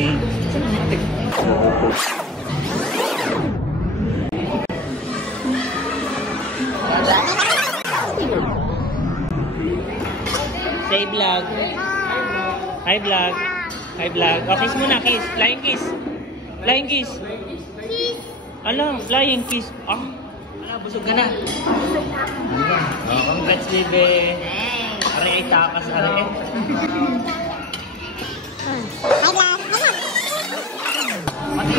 eh. Say vlog. Hi vlog. Hi vlog. Oh, kiss muna, kiss. Flying kiss. Flying kiss. Ala, flying kiss. Ah. Ala, busog ka na. Oh, congrats, Libe. Are ay takas, are. Hi vlog. Pati